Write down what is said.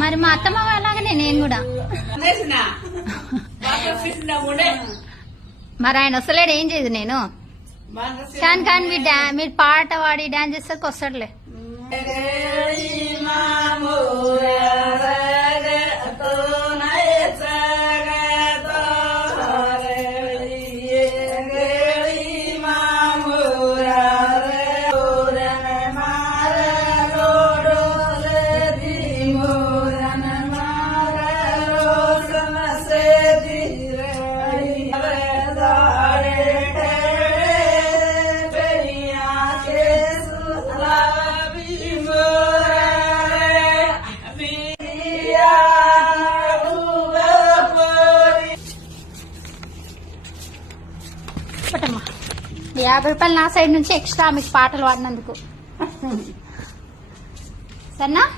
మరి మా అత్తమ్మ అలాగనే నేను కూడా. మరి ఆయన వస్తలేడు, ఏం చేయదు నేను. కానీ మీరు పాట పాడి డాన్స్ చేసేకి వస్తాడులే. ₹50 నా సైడ్ నుంచి ఎక్స్ట్రా మీకు పాటలు పాడినందుకు. సరేనా?